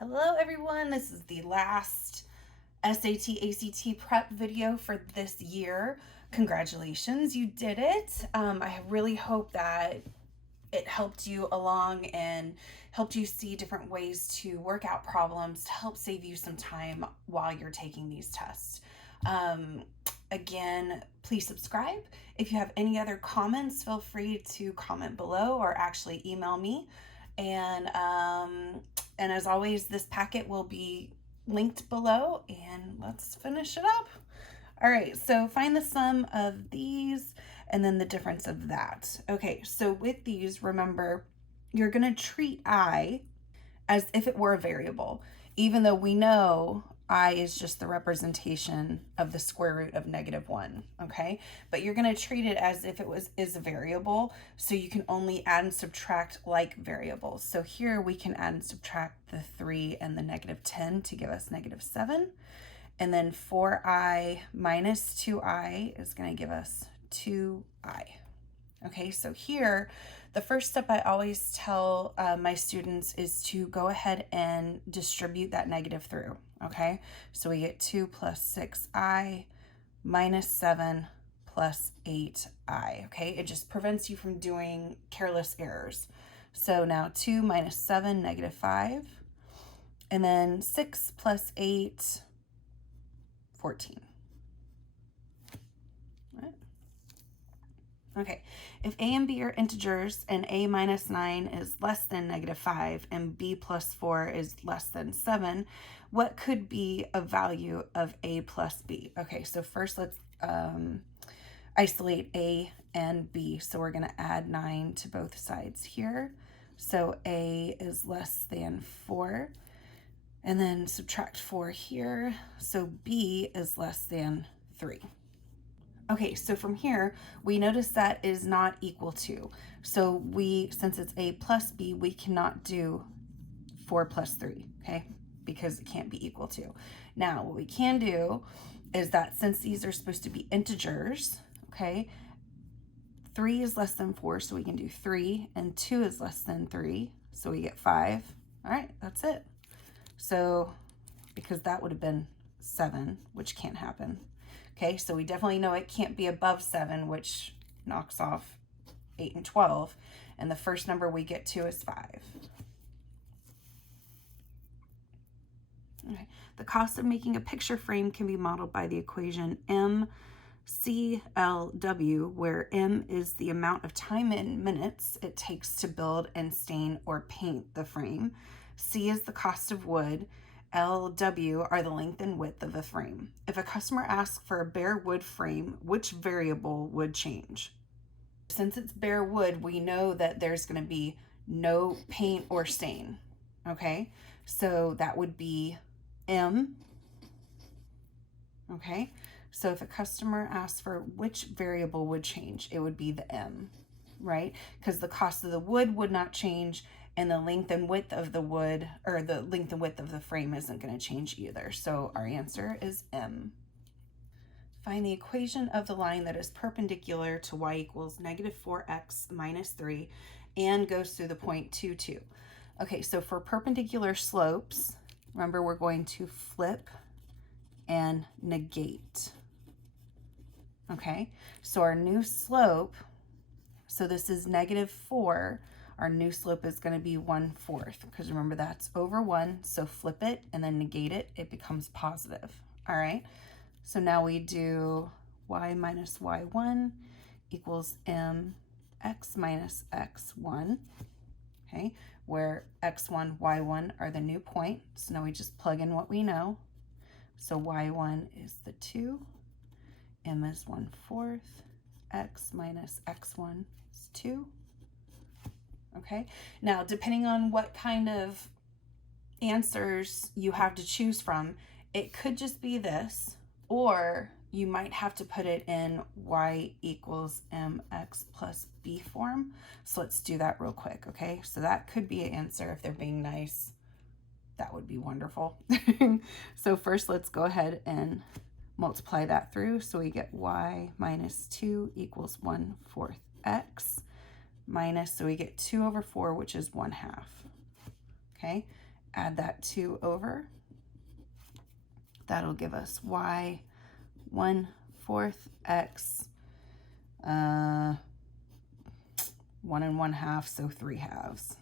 Hello everyone, this is the last SAT ACT prep video for this year. Congratulations, you did it. I really hope that it helped you along and helped you see different ways to work out problems to help save you some time while you're taking these tests. Again, please subscribe. If you have any other comments, feel free to comment below or actually email me. And as always, this packet will be linked below, and let's finish it up. All right, so find the sum of these and then the difference of that. Okay, so with these, remember, you're gonna treat I as if it were a variable, even though we know I is just the representation of the square root of -1, okay? But you're gonna treat it as if it is a variable, so you can only add and subtract like variables. So here we can add and subtract the 3 and the -10 to give us -7. And then 4i minus 2i is gonna give us 2i. Okay, so here, the first step I always tell my students is to go ahead and distribute that negative through, okay? So we get 2 plus 6i minus 7 plus 8i, okay? It just prevents you from doing careless errors. So now 2 minus 7, -5, and then 6 plus 8, 14. Okay, if a and b are integers and a minus 9 is less than -5 and b plus 4 is less than 7, what could be a value of a plus b? Okay, so first let's isolate a and b. So we're going to add 9 to both sides here. So a is less than 4. And then subtract 4 here. So b is less than 3. Okay, so from here, we notice that is not equal to. So since it's a plus b, we cannot do 4 plus 3, okay? Because it can't be equal to. Now, what we can do is that since these are supposed to be integers, okay, 3 is less than 4, so we can do 3, and 2 is less than 3, so we get 5. All right, that's it. So, because that would have been 7, which can't happen. Okay, so we definitely know it can't be above 7, which knocks off 8 and 12. And the first number we get to is 5. Okay. The cost of making a picture frame can be modeled by the equation MCLW, where M is the amount of time in minutes it takes to build and stain or paint the frame. C is the cost of wood. LW are the length and width of the frame. If a customer asks for a bare wood frame, which variable would change? Since it's bare wood, we know that there's going to be no paint or stain, okay? So that would be M, okay? So if a customer asks for which variable would change, it would be the M, right? Because the cost of the wood would not change, and the length and width of the wood, or the length and width of the frame, isn't going to change either. So our answer is M. Find the equation of the line that is perpendicular to y equals -4x minus 3 and goes through the point 2, 2. Okay, so for perpendicular slopes, remember we're going to flip and negate. Okay, so our new slope, so this is -4, our new slope is going to be 1/4, because remember that's over 1, so flip it and then negate it, it becomes positive. All right, so now we do y minus y1 equals mx minus x1, okay, where x1, y1 are the new point, so now we just plug in what we know. So y1 is the 2, m is 1/4, x minus x1 is 2. Okay, now depending on what kind of answers you have to choose from, it could just be this, or you might have to put it in y equals mx plus b form. So let's do that real quick, okay? So that could be an answer if they're being nice. That would be wonderful. So first, let's go ahead and multiply that through. So we get y minus 2 equals 1/4 x minus, so we get 2/4, which is 1/2. Okay, add that 2 over. That'll give us y 1/4 x 1 1/2, so 3/2.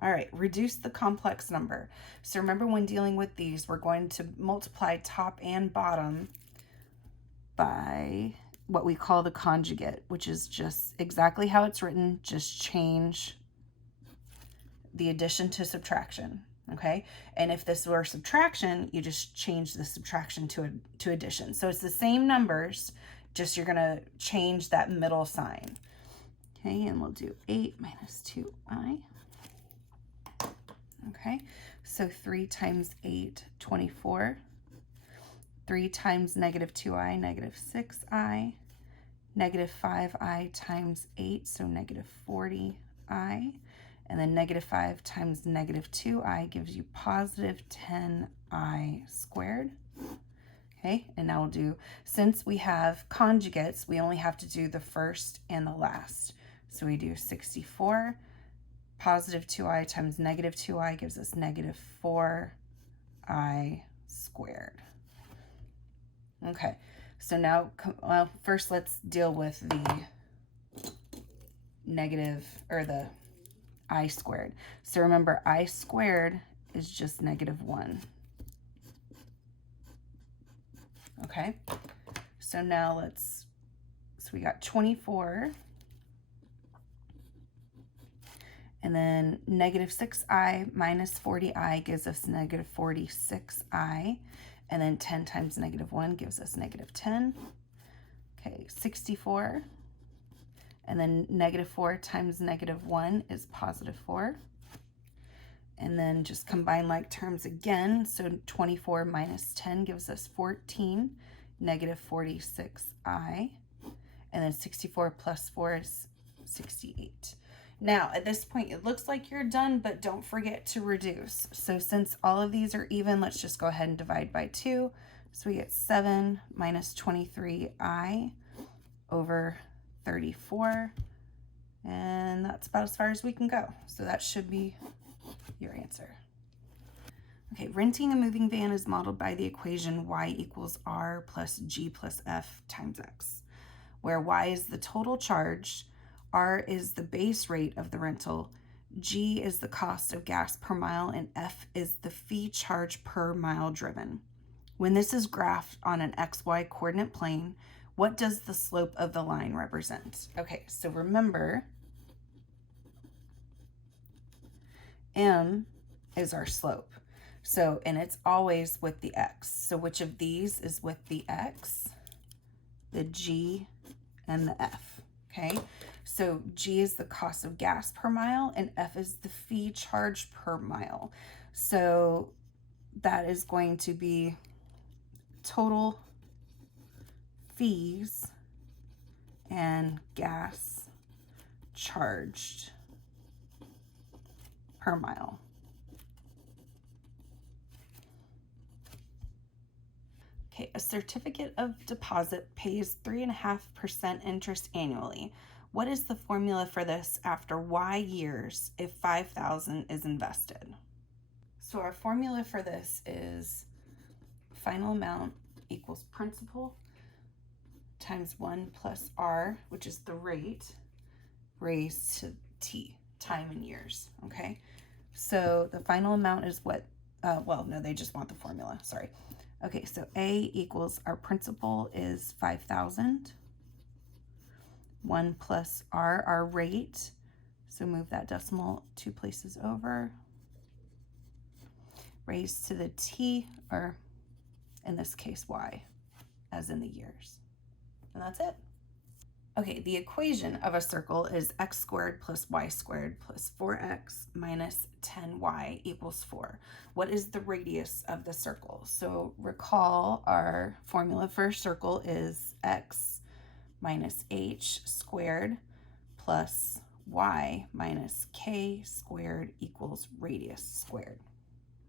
All right, reduce the complex number. So remember, when dealing with these, we're going to multiply top and bottom by what we call the conjugate, which is just exactly how it's written, just change the addition to subtraction, okay? And if this were subtraction, you just change the subtraction to addition. So it's the same numbers, just you're gonna change that middle sign. Okay, and we'll do 8 minus 2i. Okay, so 3 times 8, 24. 3 times negative 2i, negative 6i. Negative 5i times 8, so negative 40i. And then negative 5 times negative 2i gives you positive 10i squared. Okay, and now we'll do, since we have conjugates, we only have to do the first and the last. So we do 64. Positive 2i times negative 2i gives us negative 4i squared. Okay, so now, well, first let's deal with the negative, or the I squared. So remember, I squared is just -1. Okay, so now so we got 24, and then negative 6i minus 40i gives us negative 46i, and then 10 times -1 gives us -10. Okay, 64. And then -4 times -1 is +4. And then just combine like terms again. So 24 minus 10 gives us 14, -46i. And then 64 plus 4 is 68. Now, at this point, it looks like you're done, but don't forget to reduce. So since all of these are even, let's just go ahead and divide by 2. So we get 7 minus 23i over 34, and that's about as far as we can go. So that should be your answer. Okay, renting a moving van is modeled by the equation y equals r plus g plus f times x, where y is the total charge, r is the base rate of the rental, g is the cost of gas per mile, and f is the fee charge per mile driven. When this is graphed on an xy coordinate plane, what does the slope of the line represent? Okay, so remember, m is our slope. So, and it's always with the x. So which of these is with the x? The g and the f, okay? So g is the cost of gas per mile, and f is the fee charged per mile. So that is going to be total fees and gas charged per mile. Okay, a certificate of deposit pays 3.5% interest annually. What is the formula for this after y years if 5,000 is invested? So our formula for this is final amount equals principal times 1 plus r, which is the rate, raised to t, time in years, okay? So the final amount is what, well, no, they just want the formula, sorry. Okay, so A equals, our principal is 5,000. 1 plus r, our rate, so move that decimal 2 places over, raised to the t, or in this case y, as in the years. And that's it. Okay, the equation of a circle is x squared plus y squared plus 4x minus 10y equals 4. What is the radius of the circle? So recall, our formula for a circle is x minus h squared plus y minus k squared equals radius squared.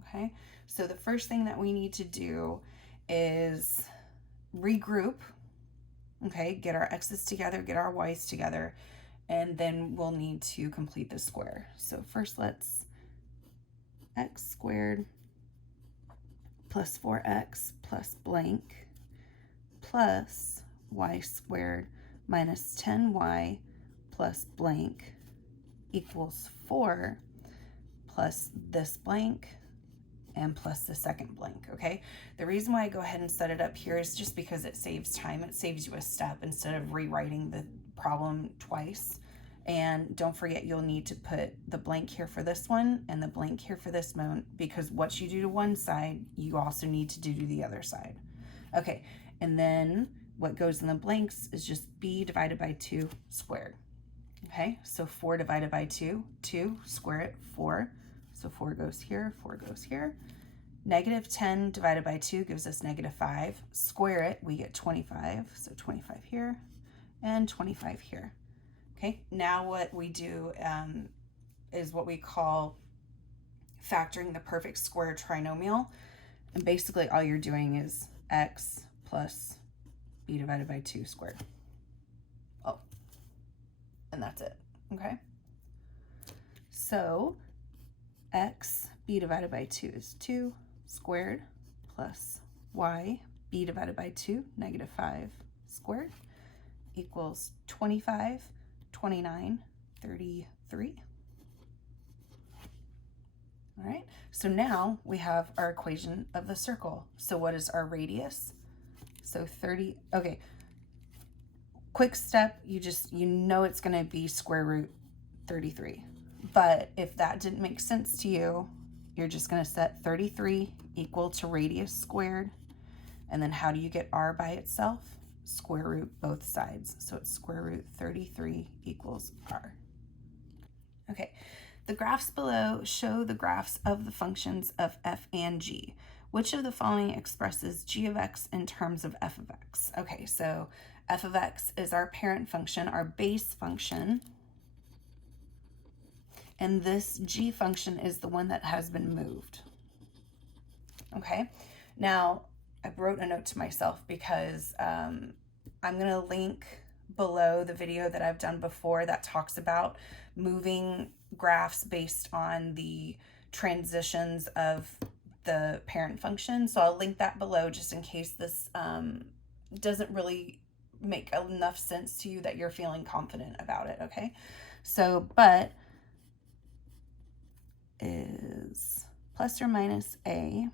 Okay, so the first thing that we need to do is regroup. Okay, get our x's together, get our y's together, and then we'll need to complete the square. So first let's x squared plus 4x plus blank plus y squared minus 10y plus blank equals 4 plus this blank and plus the second blank, okay? The reason why I go ahead and set it up here is just because it saves time. It saves you a step instead of rewriting the problem twice. And don't forget, you'll need to put the blank here for this one and the blank here for this one, because what you do to one side, you also need to do to the other side. Okay, and then what goes in the blanks is just b divided by 2 squared. Okay, so 4 divided by 2, 2, square it, 4. So 4 goes here, 4 goes here. Negative 10 divided by 2 gives us negative 5. Square it, we get 25. So 25 here and 25 here. Okay, now what we do is what we call factoring the perfect square trinomial. And basically all you're doing is x plus b divided by 2 squared. Oh, and that's it, okay? So x b divided by 2 is 2 squared plus y b divided by 2, negative 5 squared, equals 25, 29, 33. All right, so now we have our equation of the circle. So what is our radius? So 30, okay, quick step, you know it's gonna be square root 33. But if that didn't make sense to you, you're just gonna set 33 equal to radius squared. And then how do you get r by itself? Square root both sides. So it's square root 33 equals r. Okay, the graphs below show the graphs of the functions of f and g. Which of the following expresses g of x in terms of f of x? Okay, so f of x is our parent function, our base function. And this g function is the one that has been moved. Okay, now I wrote a note to myself because I'm going to link below the video that I've done before that talks about moving graphs based on the transitions of the parent function. So I'll link that below just in case this doesn't really make enough sense to you that you're feeling confident about it, okay? So, but is plus or minus a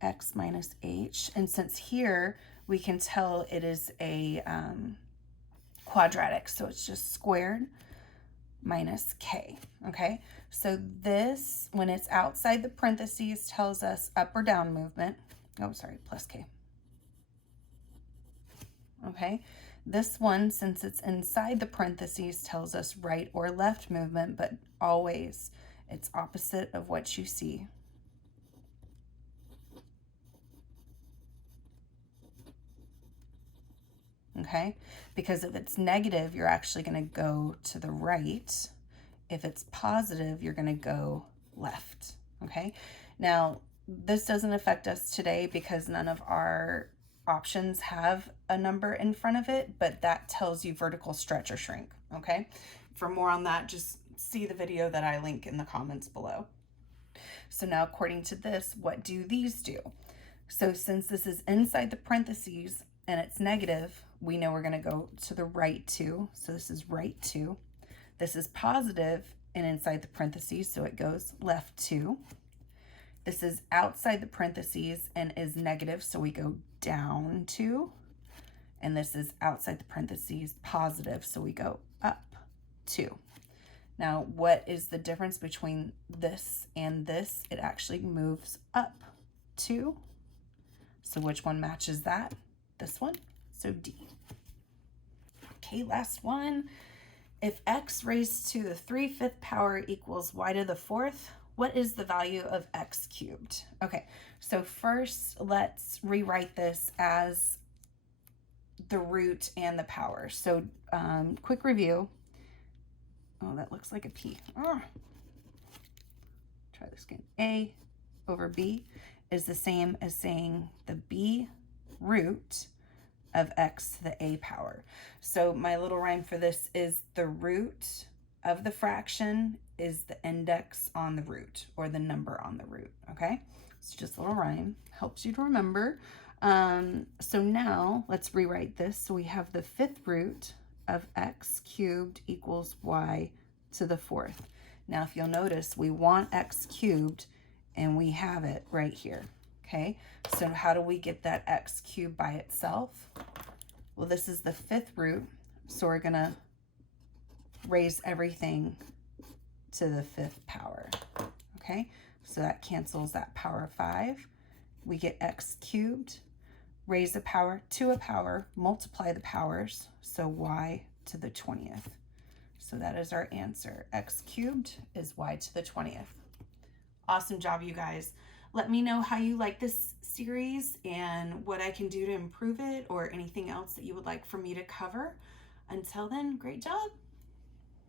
x minus h, and since here we can tell it is a quadratic, so it's just squared minus k, okay? So this, when it's outside the parentheses, tells us up or down movement. Oh, sorry, plus k. Okay, this one, since it's inside the parentheses, tells us right or left movement, but always it's opposite of what you see. Okay, because if it's negative, you're actually going to go to the right. If it's positive, you're going to go left. Okay, now this doesn't affect us today because none of our options have a number in front of it, but that tells you vertical stretch or shrink. Okay, for more on that, just see the video that I link in the comments below. So now according to this, what do these do? So since this is inside the parentheses and it's negative, we know we're going to go to the right 2. So this is right 2. This is positive and inside the parentheses, so it goes left 2. This is outside the parentheses and is negative, so we go down 2. And this is outside the parentheses, positive, so we go up 2. Now, what is the difference between this and this? It actually moves up 2. So which one matches that? This one, so D. Okay, last one. If x raised to the 3/5 power equals y to the 4th, what is the value of x cubed? Okay, so first let's rewrite this as the root and the power. So quick review. Oh, that looks like a P. Oh. Try this again. A over B is the same as saying the B root of x to the a power. So my little rhyme for this is the root of the fraction is the index on the root, or the number on the root, okay? It's just a little rhyme, helps you to remember. So now let's rewrite this. So we have the 5th root of x cubed equals y to the 4th. Now, if you'll notice, we want x cubed, and we have it right here, okay? So how do we get that x cubed by itself? Well, this is the 5th root, so we're gonna raise everything to the 5th power, okay? So that cancels that power of 5. We get x cubed, raise a power to a power, multiply the powers, so y to the 20th. So that is our answer. X cubed is y to the 20th. Awesome job, you guys. Let me know how you like this series and what I can do to improve it, or anything else that you would like for me to cover. Until then, great job.